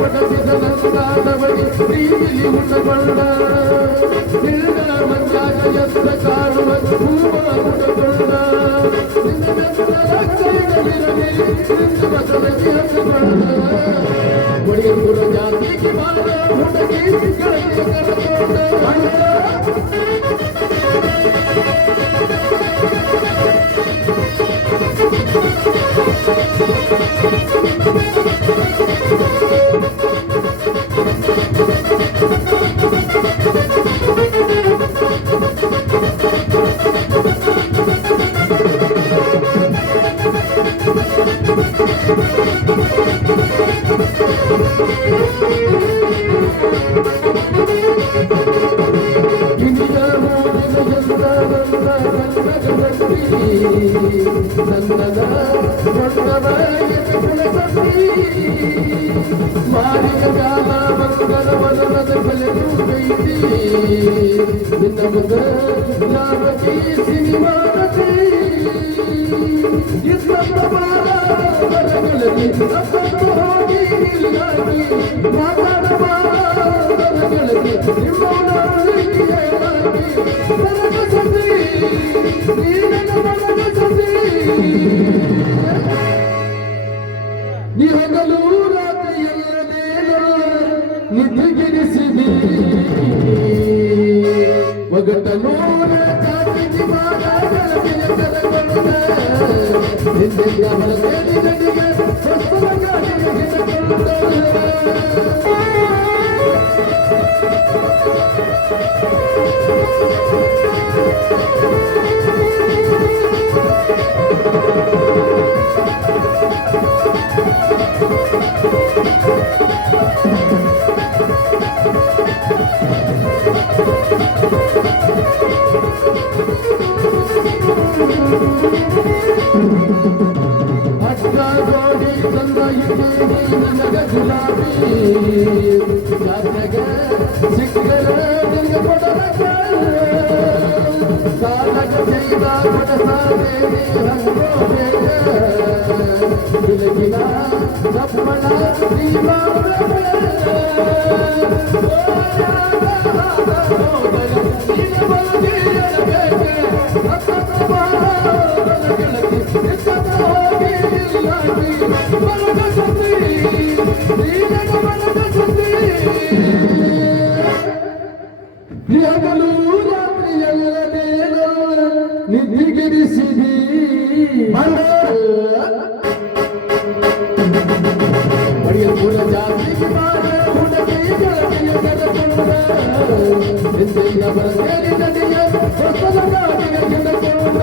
ಪಟಸಿದನಂದಾದವಳಿ ಪ್ರೀತಿಲಿ ಉಂಡಕೊಂಡ ನಿನ್ನ ಮಂಜಾಗ ಎತ್ತ ಕಾಣುವ ಹೂವ ಉಂಡಕೊಂಡ ನಿನ್ನ ಬೆತ್ತಲ ಕೈಗಳಿರಲಿ ನಿನ್ನ ಮಸಲಗಿ ಹಚ್ಚಿಕೊಂಡ ಒಡೆಯುವ ಜಾತಿಗೆ ಬಾಳ ಹುಡುಗಿ ಗಳಿಗೆ ಕರೆದುಕೊಂಡ ನಂದನ ಮಾರಿಯ ಕಾಲ ಮಂಗಲ ವನದ ಫಲಗೈತಿ ನಿನ್ನ ಮುದ ನಾಮಕಿ ಸಿನಿಮಾನತಿ ಇಷ್ಟಪಡಬಾರಗಳಲ್ಲಿ ಅಪ್ಪತ್ತು ಹೋಗಿ ನಿಲ್ಲಾಗಿ ಮಾತಾಡಬಾರಗಳಲ್ಲಿ ನಿಮ್ಮವನಿಗೆ ನನಗ ಸತಿ ನೀನನ ನನಗ ಸತಿ ನೀ ಹಗಲು ರಾತ್ರಿಯಲ್ಲದೇನೋ ನಿಧಿಗಿರಿಸಿದಿ ಒಗಟನೂರ ಚಾಚಿಗೆ ಮಾತಾಡಲಿಯ ಕರೆಕೊಂಡ ಹಿಂದೆಯ ಹೊರಗಡೆ ಗಡಿಗೆ ಸ್ವಸ್ಥಲ ಗಾಡಿಗೆ ಹಿಡಿದುಕೊಂಡ ಅಕ್ಕ ಗೋಡಿ ತಂದ ನನಗ ಗುಲಾಬಿ ಜಾತ್ರೆಗ ಸಿಕ್ಕರ ನಿಂಗ ಕೊಡಲಕ ಸಾಲಗ ಜೈದ ಕೊಡಸಾದೇವಿ ಹಂಗೋಬೇಕ ಬಿಲಗಿನ ಸಪ್ಪಳ ಹಗಲು ರಾತ್ರಿಯಲ್ಲದೇನೋ ನಿಧಿಗಿರಿಸಿದಿ ಬಡಿಯ ಪುರ ಜಾತಿಗೆ ಮಾಡ ಹುಡುಗಿ ಗೆಳತಿಯ ಕರೆಕೊಂಡ ಹಿಂದೆಯ ಬರಗೇರಿ ನದಿಯ ಹೊಸಲ ಗಾಡಿಗೆ ಹಿಡಿದುಕೊಂಡ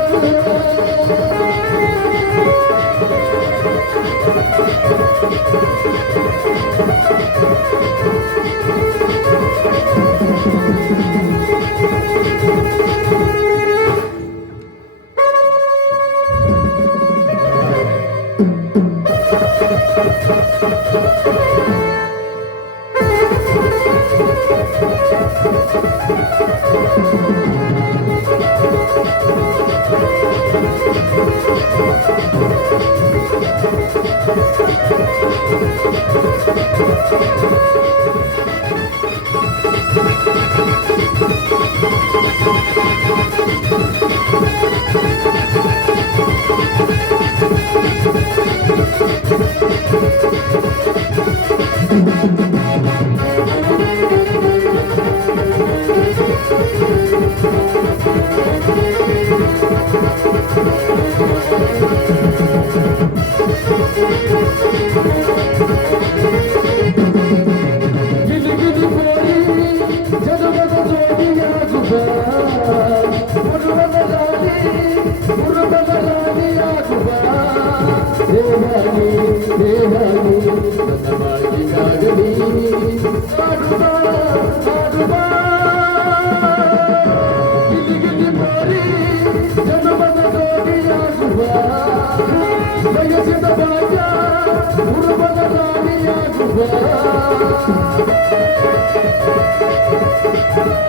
Bye.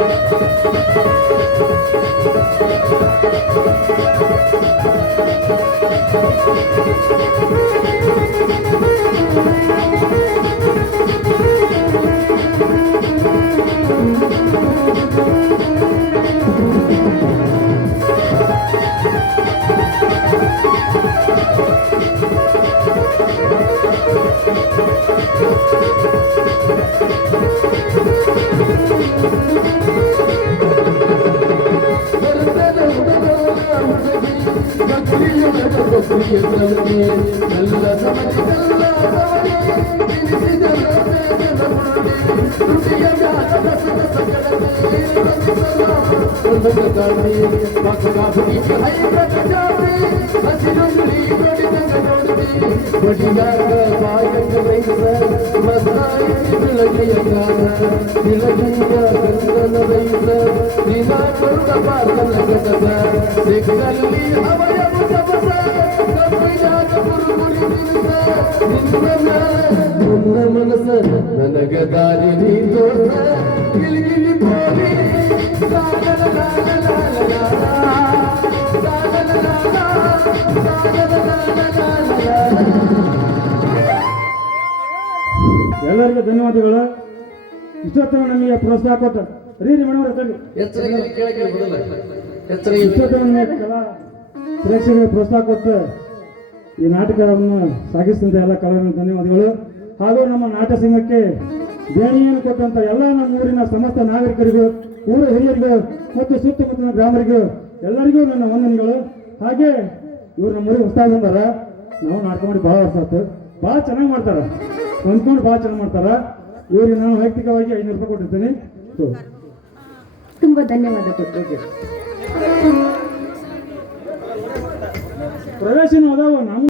ಮನಸ ನನಗ ದಾರಿ ನೀ ತೋರ್ಸ ಗಿಲಿಗಿಲಿ ಪೋಲಿ ಎಲ್ಲರಿಗೂ ಧನ್ಯವಾದಗಳು. ಇಷ್ಟೊತ್ತನ ನಮಗೆ ಪ್ರೋತ್ಸಾಹ ಕೊಟ್ಟ ರೀ ಮೇಡಮ್ ಇಷ್ಟೊತ್ತನ ನಮಗೆ ಕಲಾ ಪ್ರೇಕ್ಷಕರಿಗೆ ಪ್ರೋತ್ಸಾಹ ಕೊಟ್ಟು ಈ ನಾಟಕವನ್ನು ಸಾಗಿಸಿದಂಥ ಎಲ್ಲ ಕಲಾವಿದರಿಗೆ ಧನ್ಯವಾದಗಳು. ಹಾಗೂ ನಮ್ಮ ನಾಟ್ಯ ಸಂಘಕ್ಕೆ ದೇಣಿಗೆಯನ್ನು ಕೊಟ್ಟಂತ ಎಲ್ಲ ನಮ್ಮ ಊರಿನ ಸಮಸ್ತ ನಾಗರಿಕರಿಗೂ, ಊರ ಹಿರಿಯರಿಗೂ ಮತ್ತು ಸುತ್ತಮುತ್ತಲಿನ ಗ್ರಾಮರಿಗೂ ಎಲ್ಲರಿಗೂ ನನ್ನ ವಂದನೆಗಳು. ಹಾಗೆ ಇವ್ರು ನಮ್ಮ ಊರಿಗೆ ಹೊಸದಾಗಿ ಬಂದಾರ. ನಾವು ನಾಟಕ ಮಾಡಿ ಭಾಳ ವರ್ಷ ಆಯ್ತು. ಭಾಳ ಚೆನ್ನಾಗಿ ಮಾಡ್ತಾರೆ, ಹೊಂದ್ಕೊಂಡು ಭಾಳ ಚೆನ್ನಾಗಿ ಮಾಡ್ತಾರೆ. ಇವರಿಗೆ ನಾನು ವೈಯಕ್ತಿಕವಾಗಿ 500 ರೂಪಾಯಿ ಕೊಟ್ಟಿರ್ತೀನಿ. ತುಂಬಾ ಧನ್ಯವಾದಗಳು. ಪ್ರವೇಶನೂ ಅದಾವ. ನಾವು